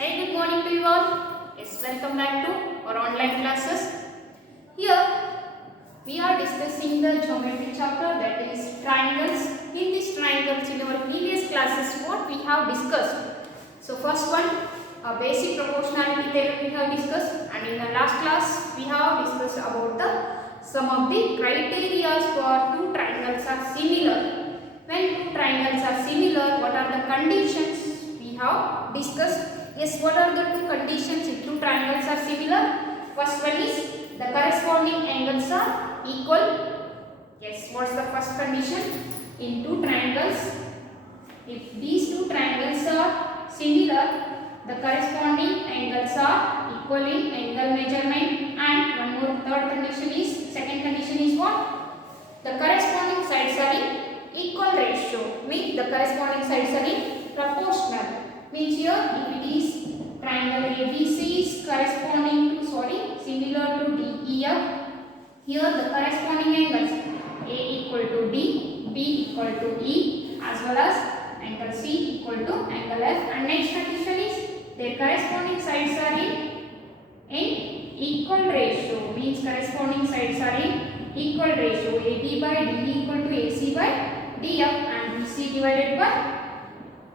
very good morning to you all. Yes, welcome back to our online classes. Here we are discussing the geometry chapter, that is triangles. In this triangles, in our previous classes, what we have discussed. So first one, a basic proportionality theorem we have discussed, and in the last class we have discussed about the some of the criteria for two triangles are similar. When two triangles are similar, what are the conditions we have discussed? Yes, what are the two conditions if two triangles are similar? First one is the corresponding angles are equal. Yes, what's the first condition? In two triangles, if these two triangles are similar, the corresponding angles are equal in angle measurement. And one more third condition is, second condition is what? The corresponding sides are in equal ratio, means the corresponding sides are in proportional. Means here if it is triangle ABC is corresponding to similar to DEF, here the corresponding angles A equal to D, B equal to E, as well as angle C equal to angle F. And next condition is their corresponding sides are in equal ratio, means corresponding sides are in equal ratio. AD by DE equal to AC by DF, and BC divided by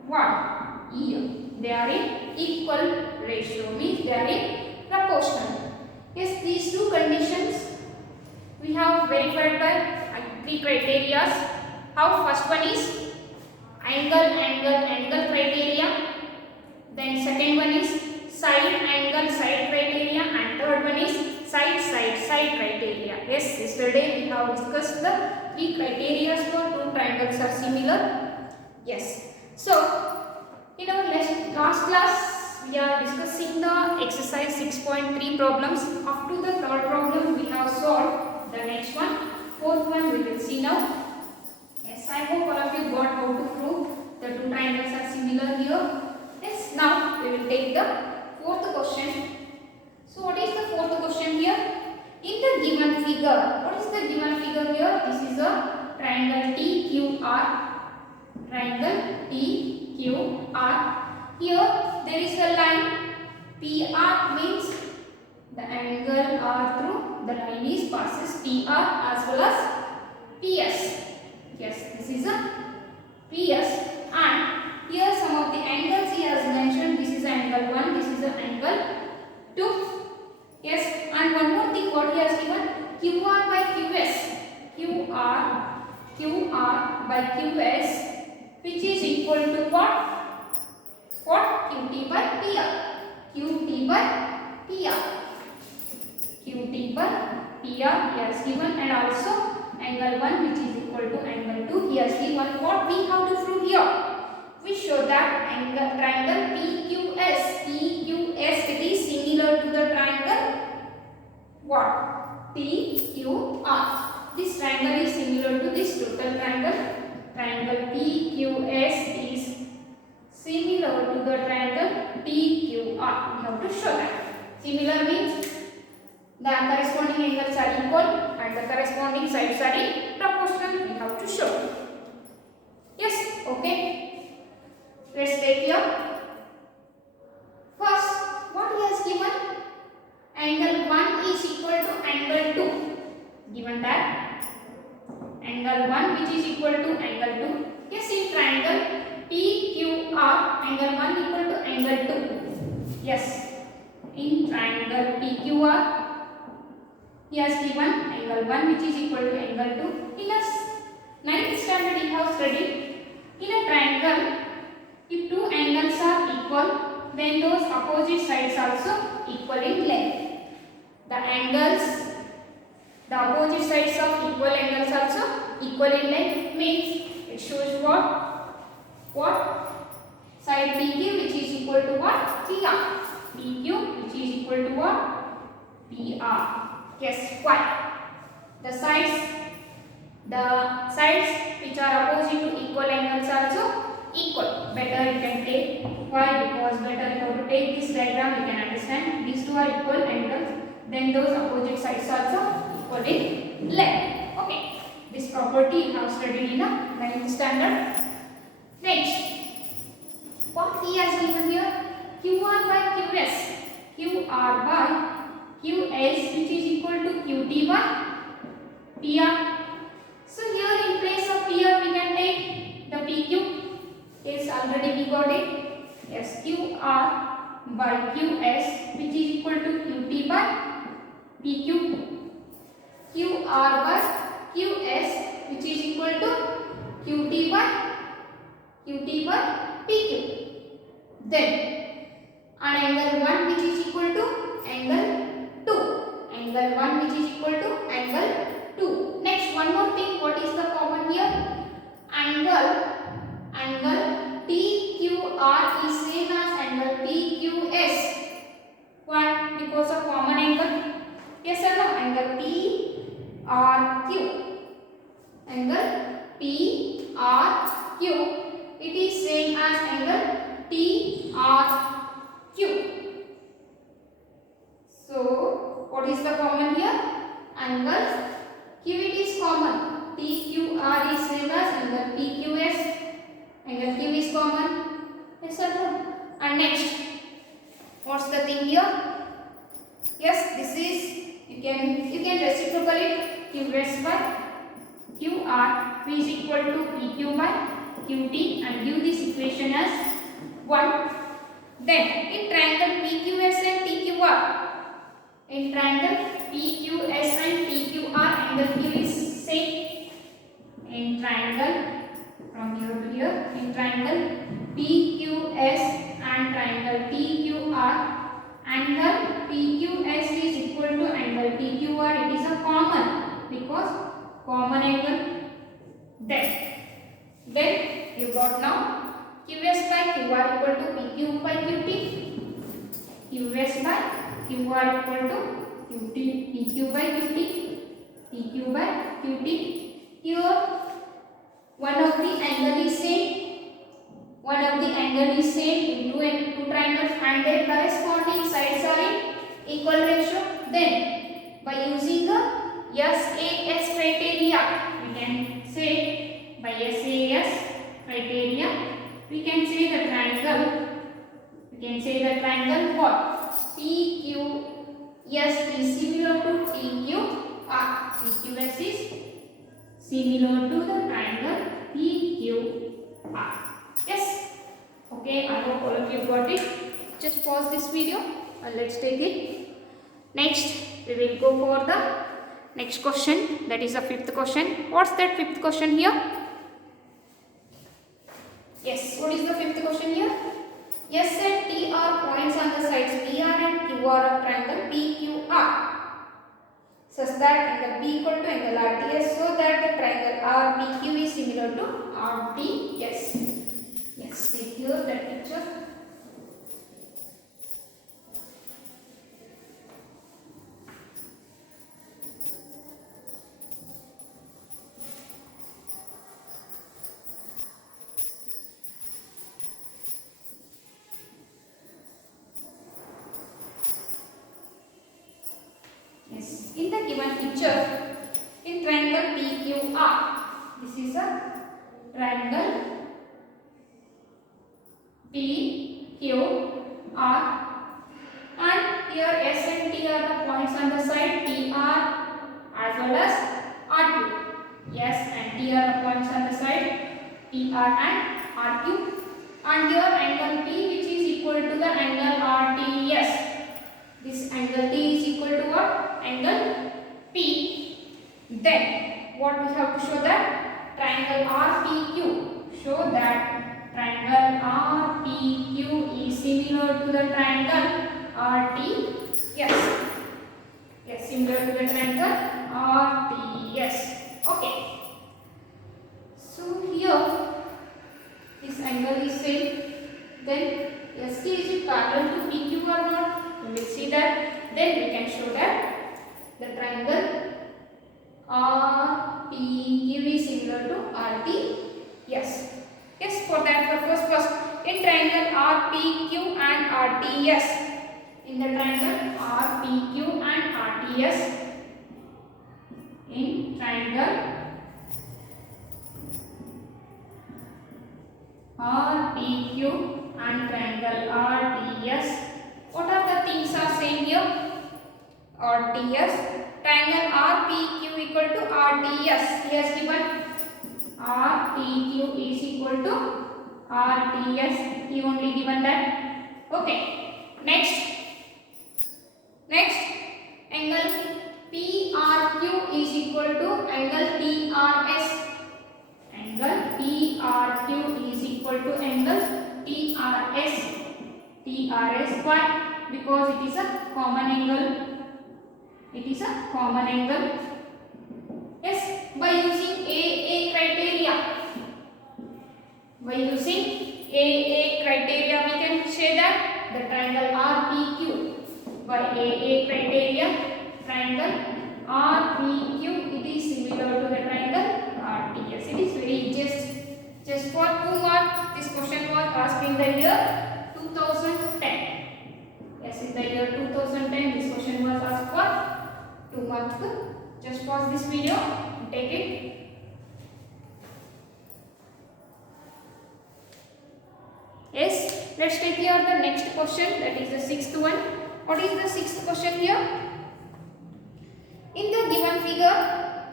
what? E. They are in equal ratio, means they are in proportional. Yes, these two conditions we have verified by three criteria. How? First one is angle criteria. Then second one is side criteria, and third one is side criteria. Yes, yesterday we have discussed the three criteria for two triangles are similar. Yes. So in our last class, we are discussing the exercise 6.3 problems. Up to the third problem, we have solved. The next one, fourth one, we will see now. Yes, I hope all of you got how to prove the two triangles are similar here. Yes, now we will take the fourth question. So, what is the fourth question here? In the given figure, what is the given figure here? This is a triangle TQR. Triangle TQR. Here there is a line PR, means the angle R through the line is passes PR as well as PS. Yes, this is a PS, and here some of the angles he has mentioned. This is angle 1, this is angle 2. Yes, and one more thing what he has given, QR by QS. QR by QS, which is equal to what? What? QT by PR. QT by PR. QT by PR he has given, and also angle 1 which is equal to angle 2 he has given. What we have to prove here? We show that triangle PQS it is similar to the triangle what? TQR. This triangle is similar to this total triangle. Triangle PQS is similar to the triangle TQR. We have to show that. Similar means the corresponding angles are equal and the corresponding sides are in proportional. We have to show. Yes, okay. Let's take here. First, what he has given? Angle 1 is equal to angle 2. Given that angle 1 which is equal to angle 2. Yes, in triangle PQR, angle 1 equal to angle 2. Yes, in triangle PQR he has given angle 1 which is equal to angle 2. In a 9th standard we have studied, in a triangle if two angles are equal, then those opposite sides also equal in length. The opposite sides of equal angles also equal in length, means it shows what? Side PQ which is equal to what? PR. PQ which is equal to what? PR. Yes, why? The sides which are opposite to equal angles also equal. Better you can take. Why? Because better you have to take this diagram, you can understand these two are equal angles, then those opposite sides also equal in length. Okay, this property you have studied in the 9th standard. Next, what he has given here? QR by PQR by QS, which is equal to QT by PR. So here in place of PR we can take the PQ. Yes, already we got it. Yes, QR by QS, which is equal to QT by PQ. QR by QS, which is equal to QT by PQ. Then an angle 1 which is equal to angle 2. Angle 1 which is equal to angle 2. Next, one more thing, what is the common here? Angle TQR is same as angle PQS. Why? Because of common angle. Yes or no? Angle PRQ. Angle PRQ. It is same as angle TRQ. So, what is the common here? Angle Q, it is common. TQR is same as angle PQS. Angle Q is common. Yes or no? And next, what's the thing here? Yes, this is you can reciprocal it. QS by QR, which is equal to PQ by QT, and give this equation as 1. Then in triangle PQS and TQR, in triangle PQS and TQR, angle Q is same. In triangle from here to here, in triangle PQS and triangle TQR, angle PQS is equal to angle TQR. It is a common because common angle. Then you got now QS by QR equal to PQ by QT. QS by QR equal to QT, PQ by QT, PQ by QT. Here one of the angle is same. One of the angle is same in two triangles, and their corresponding sides are in equal ratio. Then by using the SAS criteria, we can say by SAS criteria we can say the triangle what? PQS is similar to TQR. PQS is similar to the triangle PQR. Yes. Okay, I hope all of you got it. Just pause this video and let's take it. Next, we will go for the next question, that is the fifth question. What's that fifth question here? Yes, what is the fifth question here? Yes, set T are points on the sides PR and QR of triangle PQR, such that angle P equal to angle RTS, so that the triangle RPQ is similar to RTS. Yes, take here that picture. Yes, in the given picture, in triangle PQR, this is a triangle PQR, and here S and T are the points on the side PR as well as RQ. S and T are the points on the side PR and RQ, and here angle P, which is equal to the angle RTS. This angle T is equal to what? Angle P. Then what we have to show? That triangle RPQ. Show that triangle RPQ is similar to the triangle RTS. Yes, similar to the triangle RTS. Okay. So here this angle is same. Then ST is it parallel to PQ or not? We will see that. Then we can show that the triangle RPQ is similar to RT. Yes, for that purpose, first in triangle RPQ and RTS, in the triangle RPQ and RTS, in triangle RPQ and triangle RTS, what are the things are same RTS. Triangle RPQ equal to RTS. He has given RPQ is equal to RTS. He only given that. Okay. Next angle PRQ is equal to angle TRS. Angle PRQ is equal to angle TRS. TRS, why? Because it is a common angle. It is a common angle. Yes, by using AA criteria. By using AA criteria, we can say that the triangle RPQ by AA criteria, triangle RPQ, it is similar to the triangle RTS. It is very just for 2 marks. This question was asked in the year 2010. Yes, in the year 2010, this question was asked for 2 marks. Just pause this video and take it. Yes, let's take here the next question, that is the 6th one. What is the 6th question here? In the given figure,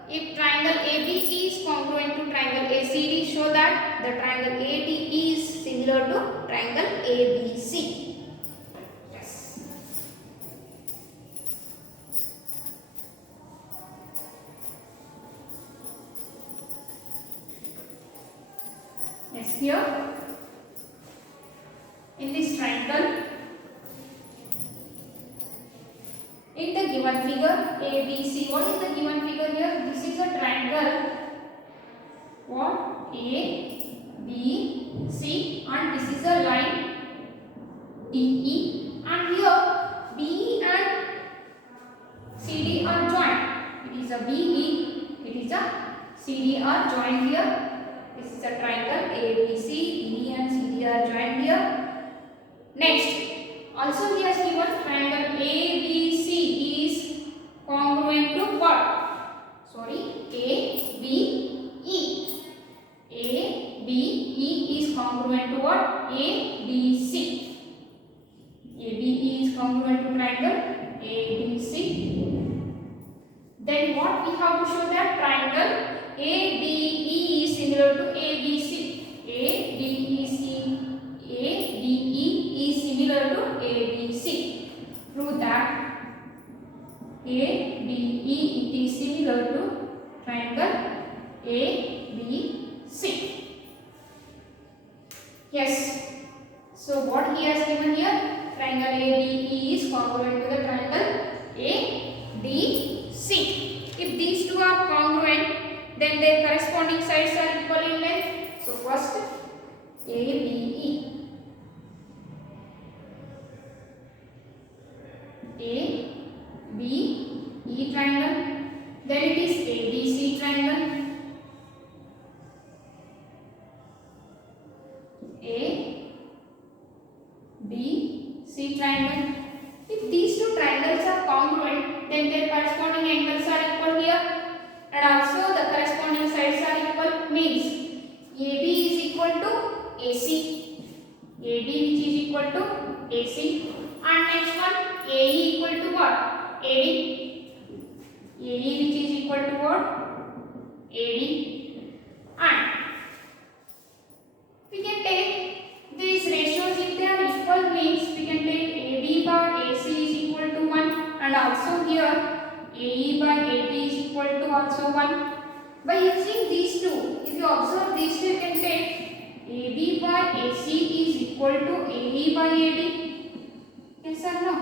if triangle ABC is congruent to triangle ACD, show that the triangle AD is similar to triangle ABC. Yes. Yes, here in this triangle, in the given figure ABC, what is the given figure here? This is a triangle. What? A, B, C, and this is a line DE, and here B and CD are joined. It is a BE, it is a CD are joined here. This is a triangle ABC, BE and CD are joined here. Next, also he has given triangle ABC is congruent to what? Sorry, ABE. ABE is congruent to what? ABC. ABE is congruent to triangle ABC. Then what we have to show that triangle ABE is similar to ABC. ABE is similar to ABC. Prove that ABE it is similar to triangle ABC. Yes. So what he has given here? Triangle ABE is congruent to the triangle ADC. If these two are congruent, then their corresponding sides are equal in length. So first ABE. ABE triangle. Then it is ABC triangle. ABC triangle. If these two triangles are congruent, then their corresponding angles are equal here, and also the corresponding sides are equal. Means AB is equal to AC. AB which is equal to AC, and next one AE equal to what? AD. AE which is equal to what? AD. And we can take these ratios, if they are equal, means we can take AB by AC is equal to 1, and also here AE by AD is equal to also 1. By using these two, if you observe these two, you can take AB by AC is equal to AE by AD. Yes or no?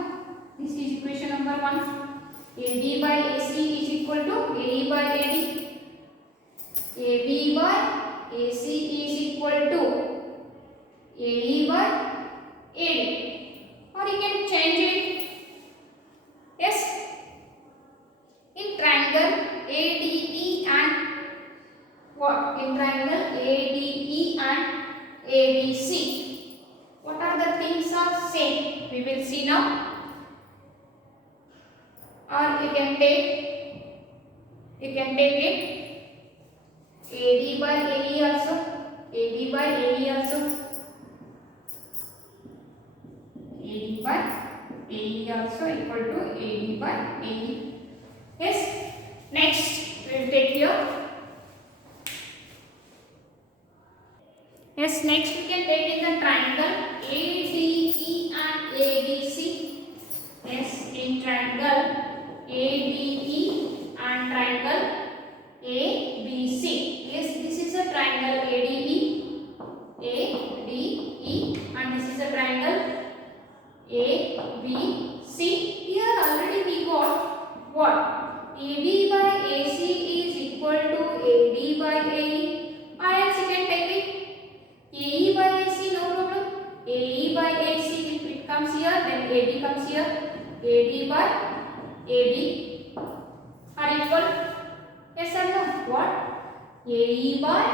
This is equation number 1. AB by AC is equal to AE by AD. AB by AC is equal to AE by AD. Or you can change it. Yes. In triangle ADE and what? In triangle ADE and ABC, what are the things are same? We will see now. Or you can take it AD by AE also. AD by AE also. AD by AE AE also equal to AD by AE. Yes. Next we will take here. Yes. Next we can take in the triangle ADE and ABC. Yes. In triangle ADE and triangle ABC. Yes. This is a triangle ADE, and this is a triangle ABC. Here already we got what? AB by AC is equal to AD by AE. Or else you can take it AE by AC, no problem. AE by AC, if it comes here, then AD comes here. AD by AB are equal. Yes or no? What? AE by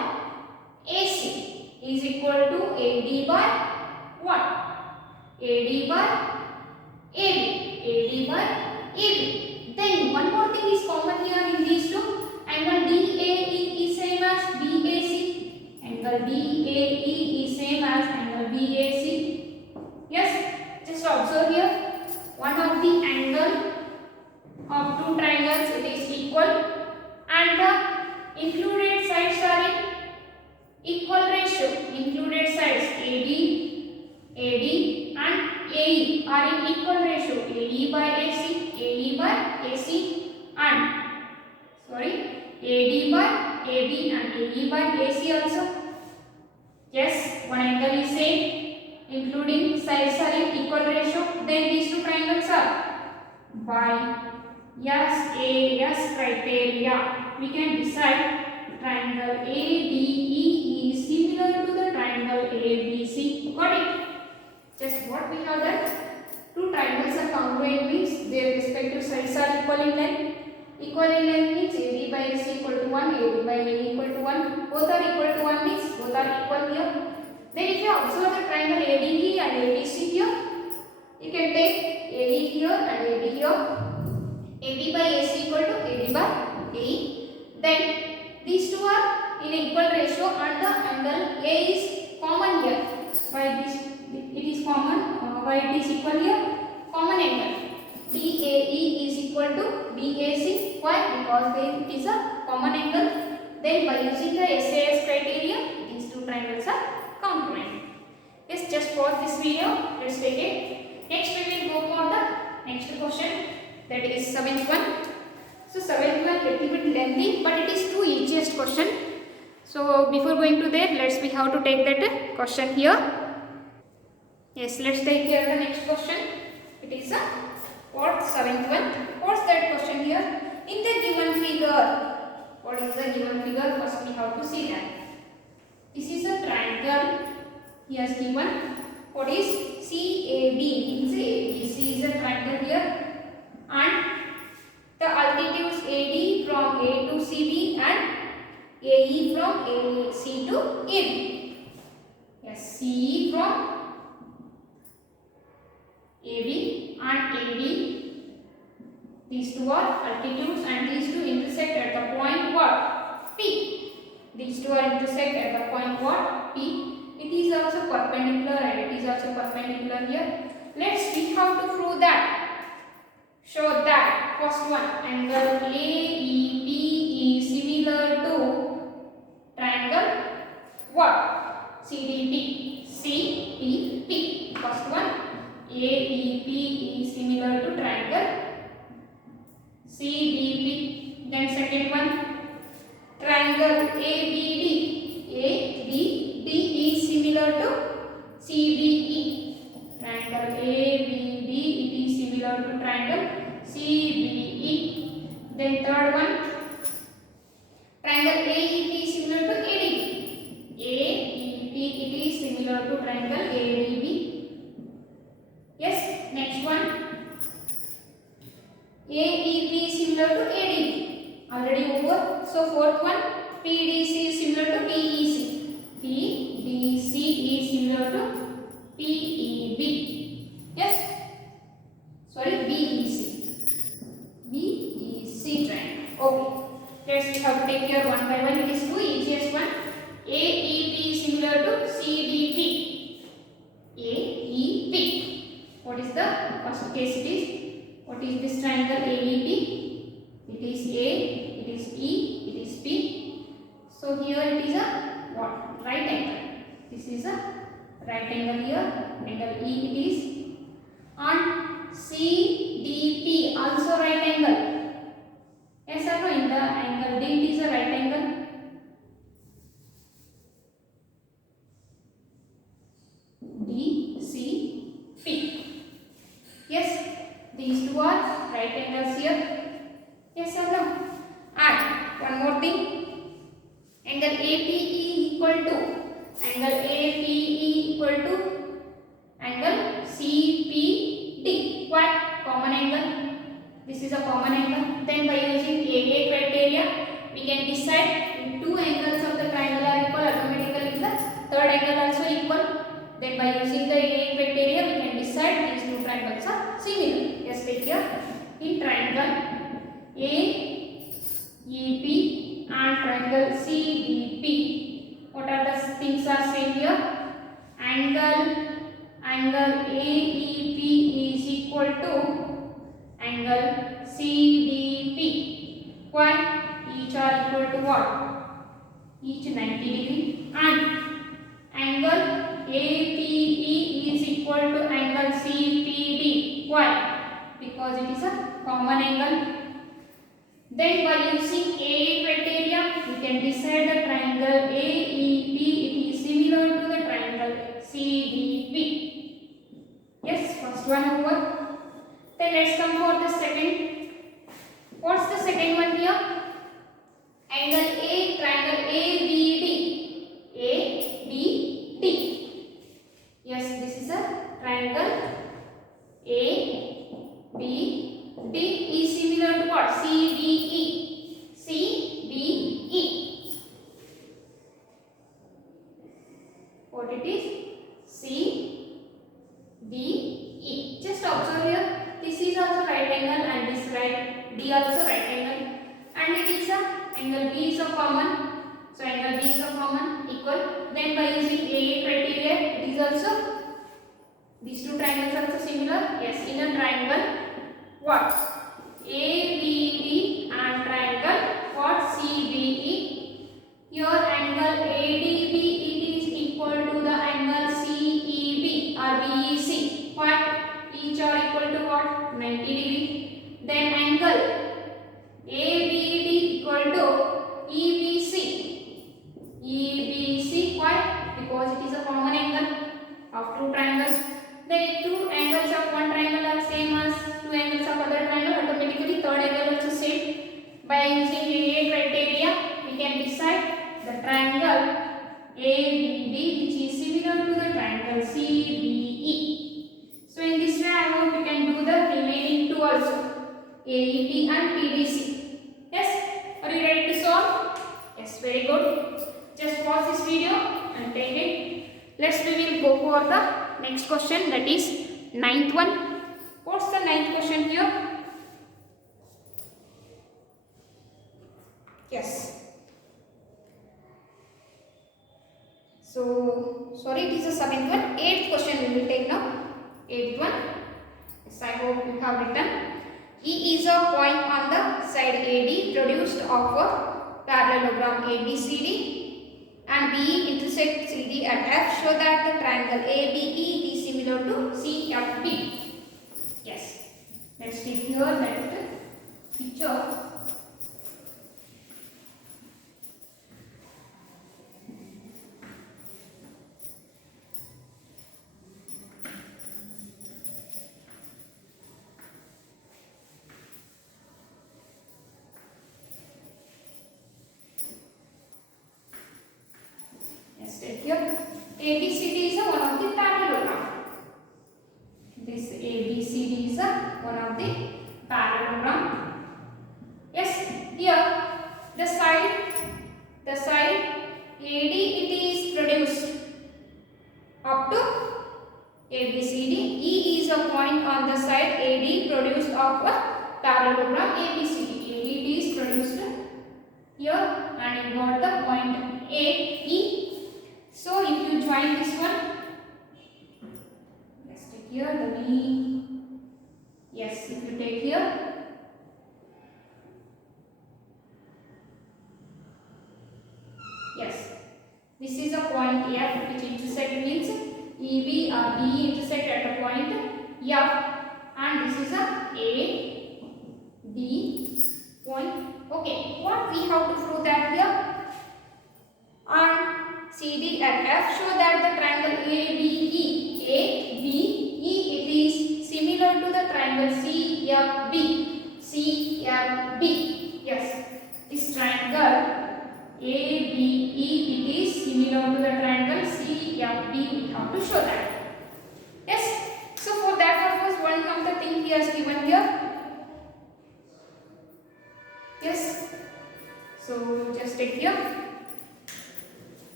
AC is equal to AD by what? AD by AB. AD by AB. Then one more thing is common here in these two. Angle DAE is same as BAC. Angle DAE is same as angle BAC. Yes, just observe here. One of the angle of two triangles, it is equal, and the included sides are in equal ratio. Included sides AD and AE are in equal ratio. AE by AC and AD by AB and AE by AC also. Yes, one angle is same, including sides are in equal ratio. Then these two triangles are by yes criteria. We can decide triangle ADE is similar to the triangle ABC. Got it? Just what we have done? Two triangles are congruent means their respective sides are equal in length. Equal in length means AD by AC equal to 1, AD by AE equal to 1. Both are equal to 1 means both are equal here. Then if you observe the triangle ADE and ABC here, you can take AE here and AD here. AD by AC equal to AD by AE. Then these two are in equal ratio and the angle A is common here. Why it is common? Why it is equal here? Common angle. DAE is equal to BAC. Why? Because it is a common angle. Then by using the SAS criteria, these two triangles are congruent. Yes, just pause this video. Let's take it. Next we will go for the next question. That is 7th one. So 7th one little bit lengthy, but it is two easiest question. So before going to there, let's see how to take that question here. Yes, let's take here the next question. It is a what 7th one. What's that question here? In the given figure, what is the given figure? First we have to see that. This is a triangle. He has given what is CAB. Means ABC is a triangle here. And the altitudes AD from A to CB and AE from AC to AB. Yes, CE from AB and AD. These two are altitudes and these two intersect at the point what? P. These two are intersect at the point what? P. It is also perpendicular and it is also perpendicular here. Let's see how to prove that. Show that first one, angle AEP is similar to triangle what? CDP. CDP. First one, AEP is similar to triangle CDP. Then second one, triangle ABD. ABD is similar to CBE. Triangle ABD, it is similar to triangle CBE. Then third one, triangle AEP is similar to ADB. AEP, it is similar to triangle ADB. Yes, next one, AEP is similar to ADB. Already over. So fourth one, PDC is similar to PEC. PDC is similar to PEB. Yes. Sorry, BEC. BEC triangle. Okay. Let's see how to take here one by one. It is two easiest one. AEP is similar to CDP. AEP. What is the first case it is, what is this triangle AVP? It is A, it is E, it is P. So here it is a what? Right angle. This is a right angle here, angle E it is. And CDP also right angle. Yes or no? In the angle D it is a right angle. DCP. Yes, these two are right angles here. Yes or no? And one more thing, angle APE equal to angle CPD. What? Common angle. This is a common angle. Then by using AA criteria, we can decide if two angles of the triangle are equal, automatically the third angle also equal. Then by using the AA criteria, we can decide these two triangles are similar. Yes, take here. In triangle AEP and triangle CDP, what are the things are same here? Angle AEP is equal to angle CDP. Why? Each are equal to what? Each 90 degree. And angle APE is equal to angle CPD. Why? Because it is a common angle. Then by using AA criteria, we can decide the triangle AEP it is similar to the triangle CDP. Yes, first one over. Then let's come for the second. What's the second one here? Angle A, triangle ABD. ABD. Yes, this is a triangle ABD is similar to what? CDE. CDE. What it is? CDE. Just observe here. This is also right angle and this right D also right angle. And it is a angle B is a common. So angle B is a common equal. Then by using AA criteria, it is also these two triangles are also similar. Yes, in a triangle what? ABD and triangle what? CBE. Your angle ADB it is equal to the angle CEB or BEC. What? Each are equal to what? 90 degree. Then angle ABD equal to EBC. EBC why? Because it is a common angle of two triangles. Then if two angles of one triangle are same as two angles of other triangle, automatically third angle also same. By using AA criteria, we can decide the triangle ABD which is similar to the triangle CBE. So in this way, I hope you can do the remaining two also, AEP and PDC. Yes, are you ready to solve? Yes, very good. Just pause this video and take it. Let's we will go for the next question, that is ninth one. What's the ninth question here? Yes. So sorry, it is the seventh one. Eighth question we will take now. Eighth one. Yes, I hope you have written. E is a point on the side AD produced of a parallelogram ABCD, and BE intersect CD at F. Show that the triangle ABE is similar to CFB. Yes. Let's take here that picture. Take here. ABCD is one of the parallelogram. This ABCD is one of the parallelogram. Yes, here the side AD it is produced up to ABCD. E is a point on the side AD produced of a parallelogram ABCD. AD is produced here and you got the point AE. So if you join this one, let's take here the B will take here. Yes, this is a point F which intersect means EB or DE intersect at a point F, and this is a D point. Okay, what we have to prove that here? On CD and F show that the triangle ABE it is similar to the triangle CFB. Yes, this triangle ABE it is similar to the triangle CFB. We have to show that. Yes. So for that purpose, one of the thing he has given here. Yes. So just take here.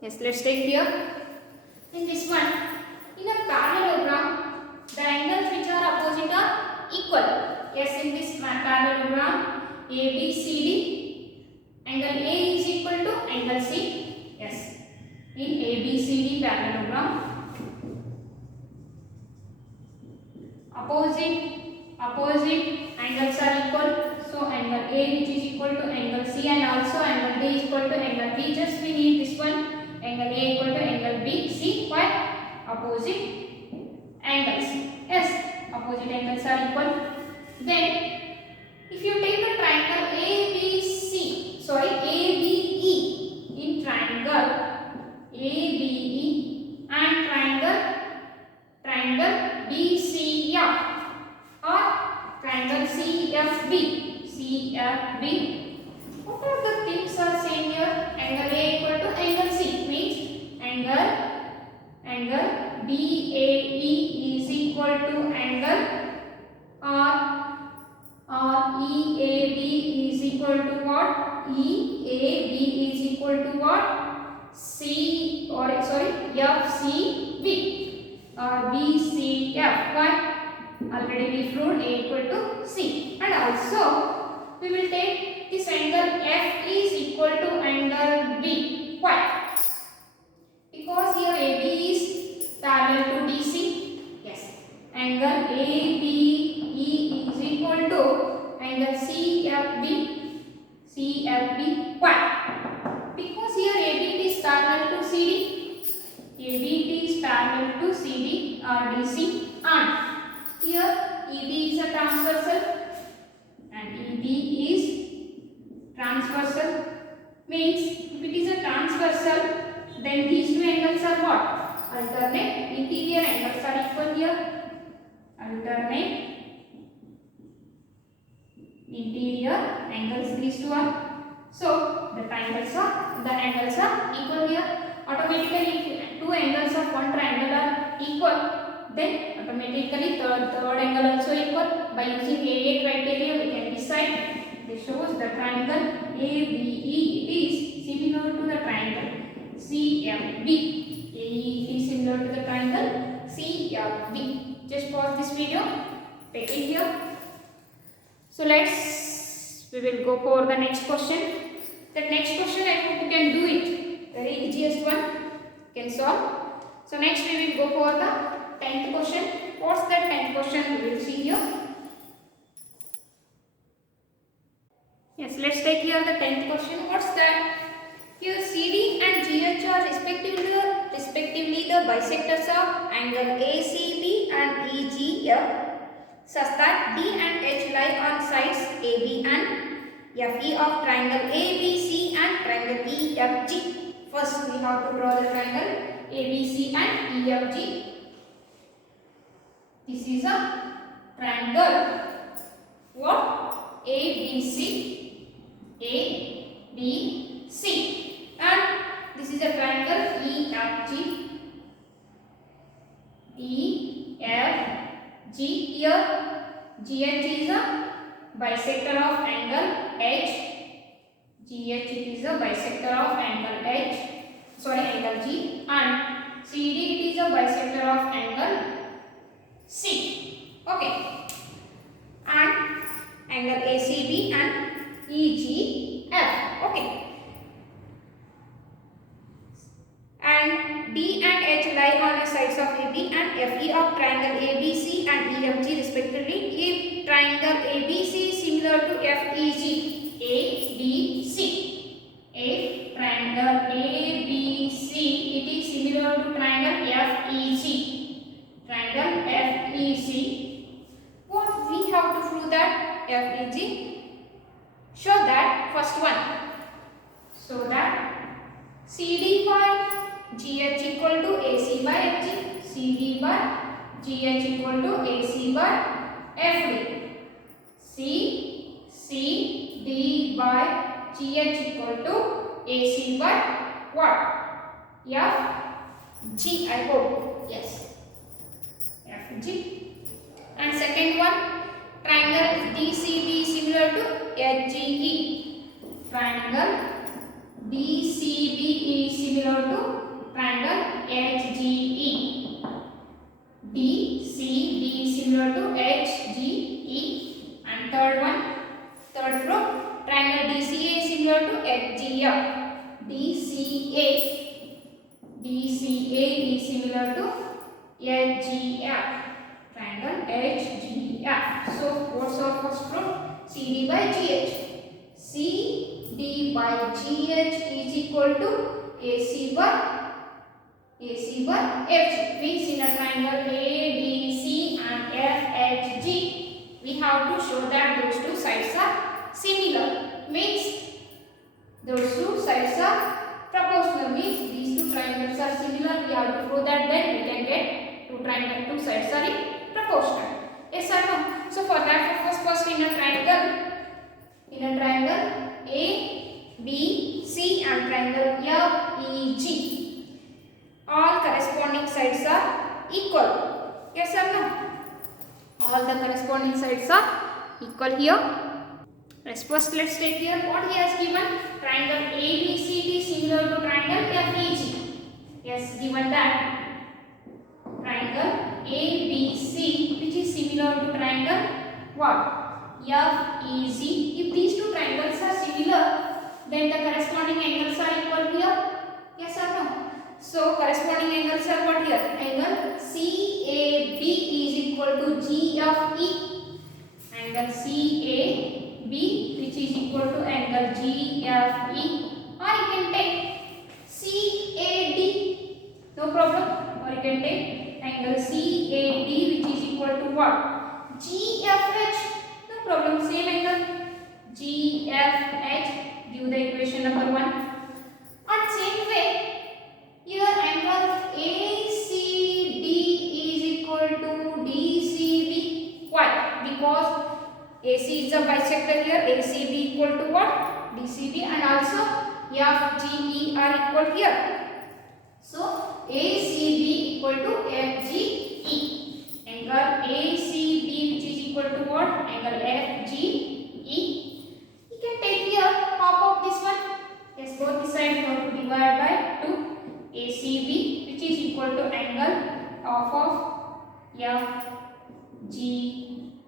Yes, let's take here. In this one, in a parallelogram, the angles which are opposite are equal. Yes, in this parallelogram, ABCD, angle A is equal to angle C. Yes, in ABCD parallelogram, opposite angles are equal. So angle A which is equal to angle C and also angle D is equal to angle B. Just we need this one. Angle A equal to angle B. See why? Opposite angles. Yes, opposite angles are equal. Then, if you take the triangle ABE in triangle ABE and triangle BCF or triangle CFB. What are the things are same here? Angle A equal to angle C means angle BAE is equal to angle or EAB is equal to what? EAB is equal to what? FCB or BCF. Why? Already we proved A equal to C, and also we will take this angle F is equal to angle B. Why? Because here AB is parallel to DC. Yes, angle ABE is equal to angle CFB. Why? Because here AB is parallel to CD. AB is parallel to CD or DC, and here EB is a transversal and EB is transversal. Means if it is a transversal, then these two angles are what? Alternate. Interior angles are equal here. Alternate interior angles, these two are. So the angles are equal here. Automatically, if two angles of one triangle are equal, then automatically third angle also equal. By using AA criteria, we can decide. This shows the triangle ABE is similar to the triangle CFB. AE is similar to the triangle CFB. Just pause this video. Take it here. So we will go for the next question. The next question, I hope you can do it. Very easiest one. You can solve. So next we will go for the 10th question. What's that 10th question? We will see here. Yes, let's take here the 10th question. What's that? Here CD and GH are respectively the bisectors of angle ACB and EGF, such that D and H lie on sides AB and FE of triangle ABC and triangle EFG. First we have to draw the triangle ABC and EFG. This is a triangle. What? ABC. And this is a triangle EFG. Here GH is a bisector of angle H. GH is a bisector of angle angle G, and CD it is a bisector of angle C. Okay. And angle ACB and EGF. Okay. And D and H lie on the sides of AB and FE of triangle ABC and EFG respectively. If triangle ABC is similar to FEG, ABC. If triangle ABC it is similar to triangle FEG, triangle FEG, what we have to prove that FEG? Show that first one. So that CD by GH equal to AC by FG, CD by GH equal to AC by FD, CD by GH equal to AC by what? FG, I hope. Yes, FG. And second one, triangle DCB similar to HGE. Triangle DCB is similar to triangle HGE. DCB is similar to HGE. And third one, third group, triangle DCA is similar to HGF. DCA is similar to HGF. Triangle HGF. So what's our first group? CD by GH. CD by GH is equal to AC by FG. Means in a triangle ABC and FHG, we have to show that those two sides are similar. Means those two sides are proportional. Means these two triangles are similar. We have to prove that, then we can get two sides are proportional. Yes or no? So for that, first in a triangle A, B, C and triangle FEG, all corresponding sides are equal. Yes or no? All the corresponding sides are equal here. First let's take here what he has given. Triangle ABCD similar to triangle FEG. Yes, given that triangle ABC which is similar to triangle what? FEG. If these two triangles are similar, then the corresponding angles are equal here. Yes or no? So corresponding angles are what here? Angle CAB is equal to GFE. Angle CAB which is equal to angle GFE. Or you can take CAD. No problem. Or you can take angle CAD which is equal to what? GFH. No problem. Same angle GFH. Give the equation number 1. And same way, here angle ACD is equal to DCB. Why? Because AC is a bisector here. ACB equal to what? DCB, and also FGE are equal here. So ACB equal to FGE. Angle ACB which is equal to what? Angle FGE. You can take here half of this one. Yes, both the sides have to divide by 2. ACB which is equal to angle half of FGE.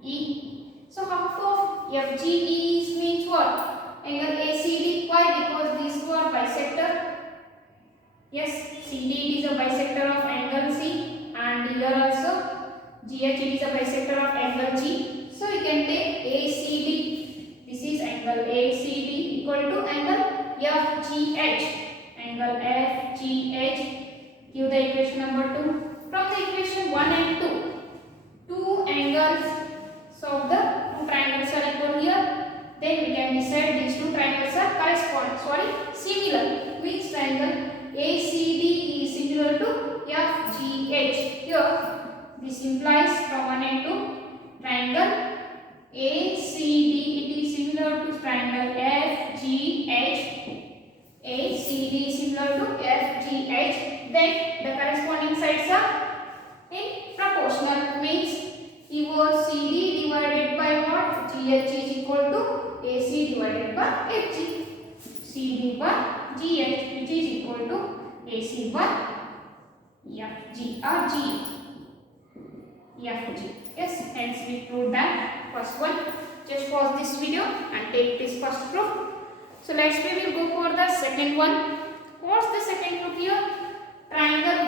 So half of FGE means what? Angle ACD. Why? Because these two are bisector. Yes, CD is a bisector of angle C, and here also GH is a bisector of angle G. So you can take ACD. This is angle ACD equal to angle FGH. Angle FGH. Give the equation number 2. From the equation 1 and 2, two angles. So the two triangles are equal here. Then we can decide these two triangles are similar. Means triangle ACD is similar to FGH. Here this implies from 1 and 2 triangle ACD it is similar to triangle FGH. ACD is similar to FGH. Then the corresponding sides are in proportional. Means your CD divided by what? GH is equal to AC divided by FG. CD by GH which is equal to AC by FG or G. FG. Yes, hence we proved that first one. Just pause this video and take this first proof. So next we will go for the second one. What's the second proof here? Triangle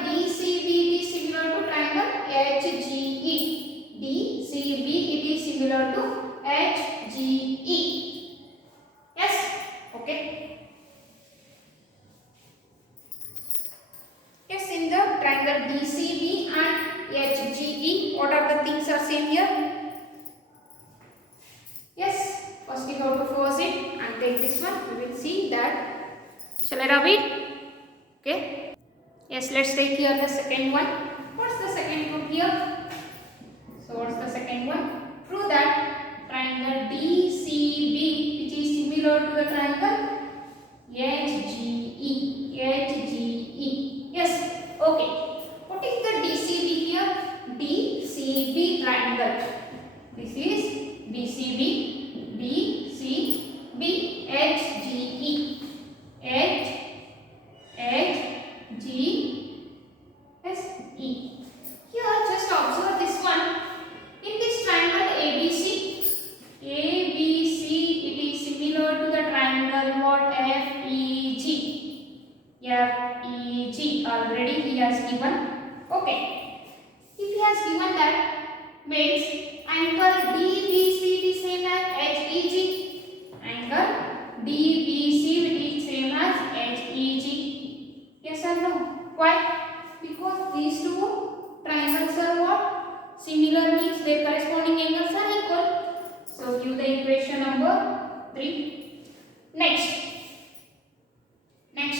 triangle DCB and HGE. What are the things are same here? Yes, first we have to pause it and take this one. We will see that. Shall I rub it? Okay. Yes, let's take here the second one. What's the second group here? So what's the second one? Prove that triangle DCB, which is similar to the triangle HGE. Yes. Okay. What is the DCB here? DCB triangle. This is DCB, DCB, HGE, HGSE. Here, just observe this one. In this triangle ABC, it is similar to the triangle what? FEG. FEG. Already he has given. Okay. If he has given that, means angle DBC is same as HEG. Angle DBC will be same as HEG. Yes or no? Why? Because these two triangles are what? Similar, means their corresponding angles are equal. So give the equation number 3. Next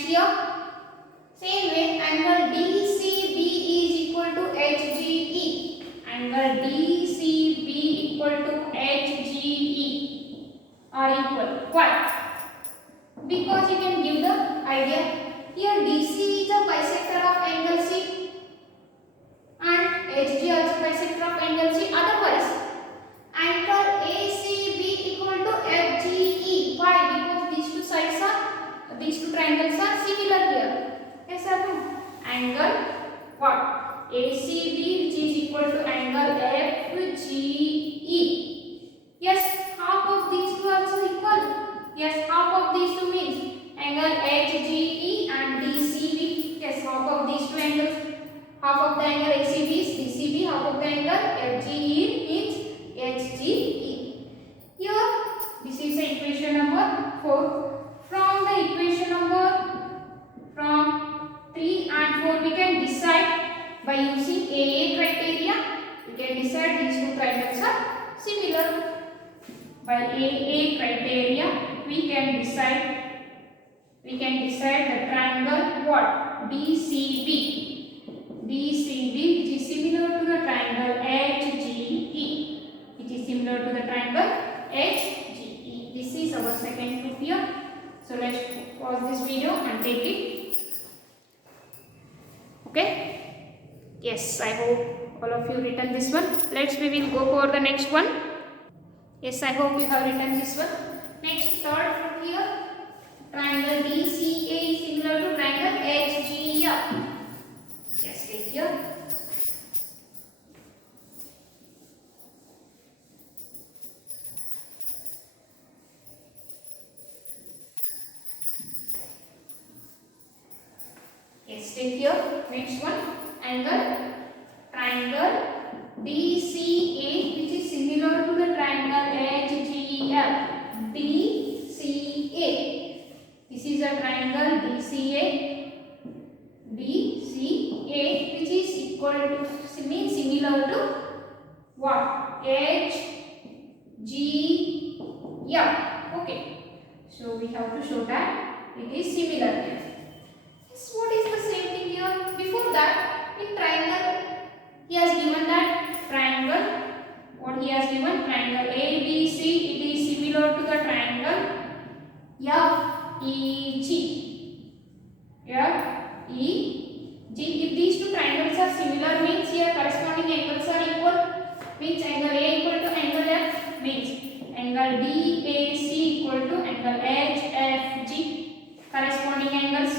here, same way, angle DCB is equal to HGE. Angle DCB equal to HGE are equal. Why? Because you can give the idea. Here DC is a bisector of angle C and HG also bisector of angle C. Otherwise, angle ACB equal to FGE. Why? Because these two triangles are similar here. Yes or no? Angle what? ACB, which is equal to angle FGE. Yes, half of these two are also equal. Yes, half of these two means angle HGE and DCB. Yes, half of these two angles. Half of the angle ACB is DCB, half of the angle FGE is HGE. Here, this is the equation number 4. From the equation number 3 and 4, we can decide by using AA criteria. We can decide these two triangles are similar. By AA criteria, we can decide the triangle what? DCB, which is similar to the triangle HGE, This is our second group here. So let's pause this video and take it. Okay. Yes, I hope all of you written this one. We will go for the next one. Yes, I hope you have written this one. Next, third group here. Triangle DCA is similar to triangle HGF. Yes, take here. Yes, take here. Next one. Triangle DCA, which is similar to the triangle HGF. DCA. This is a triangle DCA, which is equal to, means similar to what? HGF. Okay. So we have to show that it is similar here. Yes, what is the same thing here? Before that, in triangle, he has given that triangle. What he has given? Triangle ABC. It is similar to the triangle FEG. If these two triangles are similar, means here corresponding angles are equal. Means angle A equal to angle F. Means angle DAC equal to angle HFG. Corresponding angles.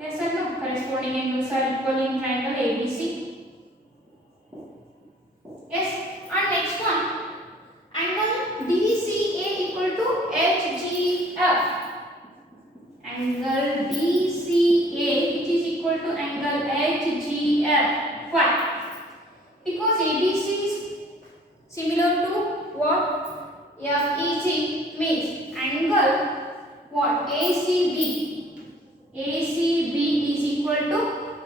Yes or no? Corresponding angles are equal in triangle ABC. Yes. And next one, angle DCA equal to HGF. Angle DCA, which is equal to angle HGF. Why? Because ABC is similar to what? FEG, means angle what? ACB is equal to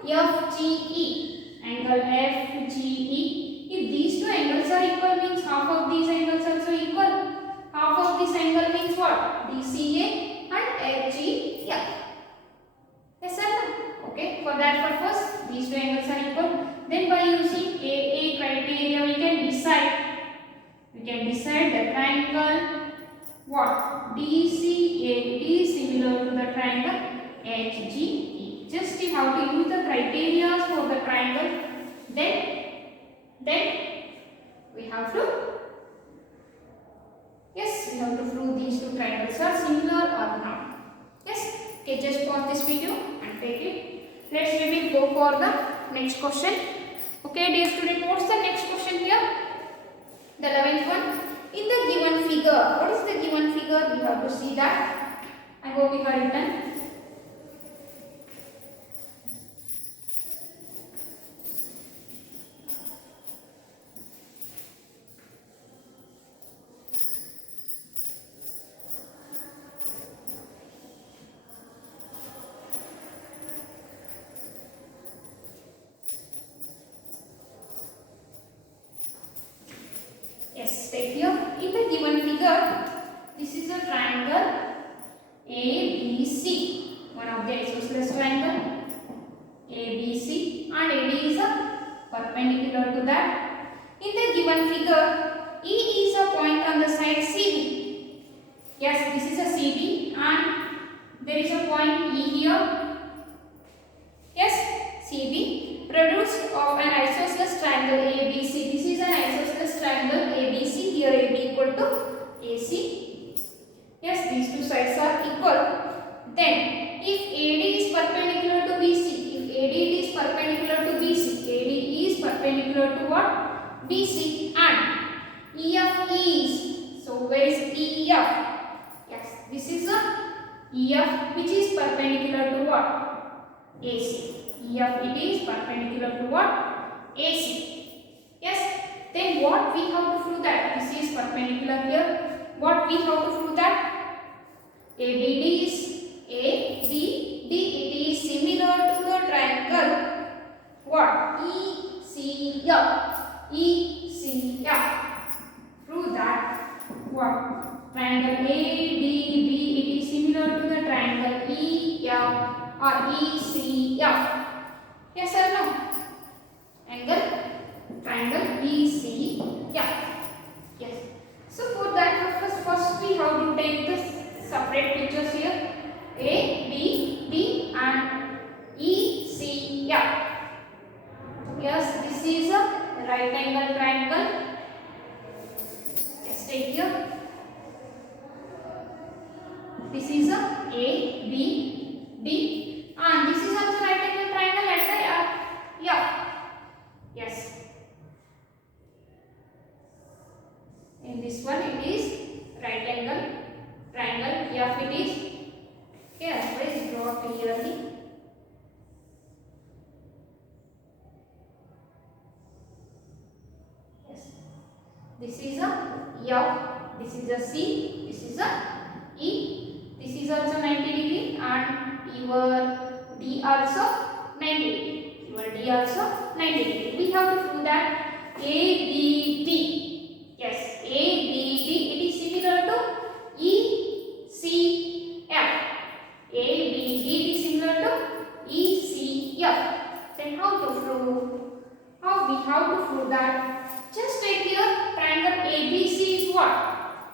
FGE. Angle FGE. If these two angles are equal means half of these angles also equal. Half of this angle means what? DCA and FGE. Yes or no? Okay. For that purpose, these two angles are equal. Then by using AA criteria, we can decide. The triangle what? DCAD is similar to the triangle HGE. Just see how to use the criteria for the triangle. Then we have to prove these two triangles are similar or not. Yes. Okay, just pause this video and take it. We will go for the next question. Okay, dear student, what's the next question here? The 11th one. In the given figure, what is the given figure? We have to see that. I hope you have written. Yes, take here. In the given figure, this is a triangle ABC. One of the isosceles triangle ABC, and AD is a perpendicular to that. In the given figure, E is a point on the side CD. Yes, this is a CD, and there is a point E here. Yes, CD produced of an isosceles triangle ABC. This is an isosceles triangle ABC. Here AB equal to AC. Yes, these two sides are equal. Then, if AD is perpendicular to BC, AD is perpendicular to what? BC, and EF is. So where is EF? Yes, this is a EF which is perpendicular to what? AC. EF it is perpendicular to what? AC. Yes. Then what we have to prove that? This is perpendicular here. What we have to prove that? ABD is ABD. It is similar to the triangle what? ECF. ECF. Prove that what? Triangle ADB. It is similar to the triangle EF or ECF. Yes or no? Triangle BC. Yes. So for that purpose, first we have to take this separate pictures here. A, B, D and E, C, F. Yes, this is a right angle triangle. Let's take here. This is a B, D, and this is also right angle triangle. Let's say F. Yes. In this one it is right angle triangle. F it is. Here, please draw clearly. Yes. This is a F. This is a C. This is a E. This is also 90 degree, and your D also 90 degree. Your D also 90 degree. We have to prove that ABD. Yes, ABD. It is similar to ECF. ABD is similar to ECF. Then how to prove? How we have to prove that? Just take here triangle ABC is what?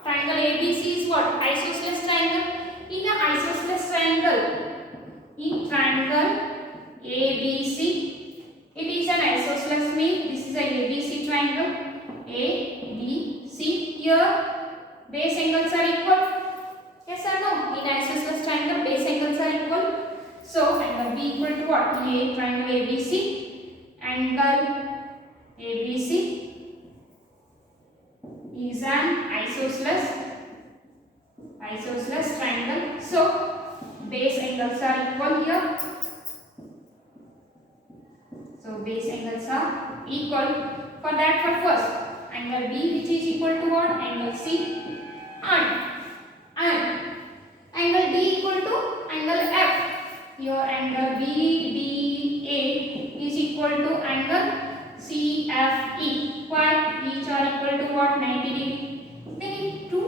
Triangle ABC is what? Isosceles triangle. In an isosceles triangle, in triangle ABC, it is an isosceles mean this is an ABC triangle. ABC. Here base angles are equal. Yes or no? In isosceles triangle, base angles are equal. So angle B equal to what? In a triangle ABC, angle ABC is an isosceles triangle. So base angles are equal here. So base angles are equal. For that purpose, angle B which is equal to what? Angle C, and angle D equal to angle F. Your angle BDA is equal to angle CFE. Why? Each are equal to what? 90 degree. Then if two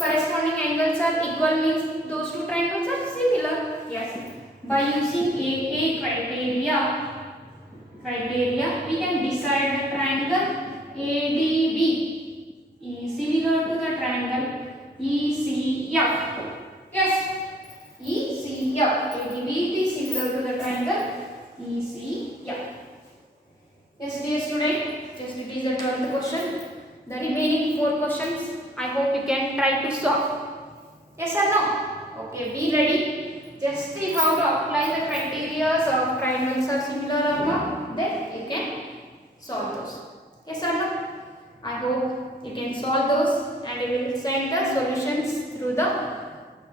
corresponding angles are equal, means those two triangles are similar. Yes. By using AA criteria, we can decide the triangle ADB is similar to the triangle ECF. Yes, ECF. ADB is similar to the triangle ECF. Yes, dear student, just it is the 12th question. The remaining 4 questions, I hope you can try to solve. Yes or no? Okay, be ready. Just see how to apply the criteria of triangles are similar or not. Then you can solve those. Yes or no? I hope you can solve those and you will send the solutions through the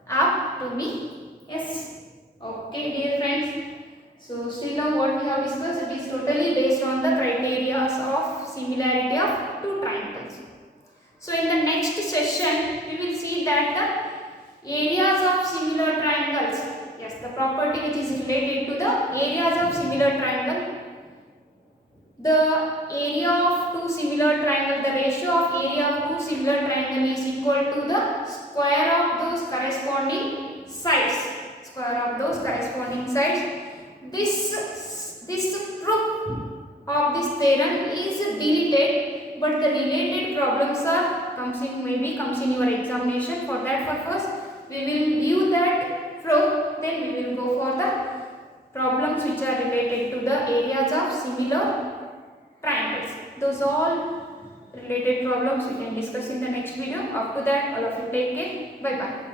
app to me. Yes. Okay, dear friends. So still now what we have discussed, it is totally based on the criteria of similarity of two triangles. So in the next session we will see that the areas of similar triangles. Yes, the property which is related to the areas of similar triangle. The area of two similar triangles, the ratio of area of two similar triangle is equal to the square of those corresponding sides. Square of those corresponding sides. This proof of this theorem is deleted, but the related problems are comes in your examination. For that purpose, we will view that proof. Then we will go for the problems which are related to the areas of similar triangles. Those all related problems we can discuss in the next video. After that, all of you take care. Bye bye.